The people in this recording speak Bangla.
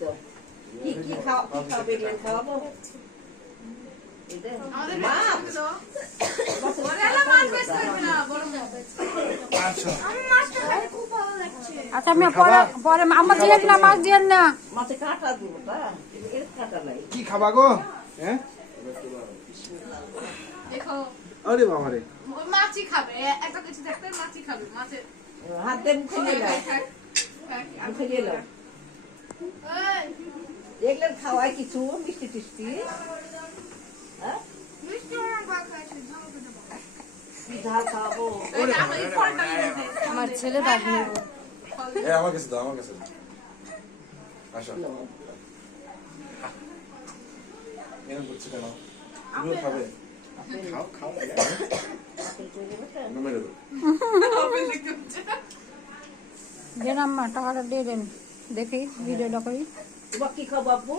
দাও কি কি খাবে খাওয়াবো আচ্ছা আমি পরে আমার দিয়েন না, মাছ দিয়েন না। মাছে কাঁটা দিব কাঁটা নাই কি খাবা গো? হ্যাঁ দেখো আরে বাবা রে, মাছই খাবে, এত কিছু দেখতে মাছই খাবে। মাছের হাত দিয়ে মুখে নিয়ে নাও, মুখে নিয়ে নাও। এগুলো খাওয়ায় কিছু মিষ্টি টিষ্টি? হ্যাঁ কি ঝাল খাওয়াবো? আমার ছেলে বাদ নেব। আমার কাছে দাও, আমার কাছে দাও। আসো এরকম করছো কেন? তুমি খাবে? খাও খাও মেরে দাও। দেন আম্মা টাকাটা দিয়ে দেন, দেখি ভিডিওটা করি। তোমার কি খাবো আব্বু?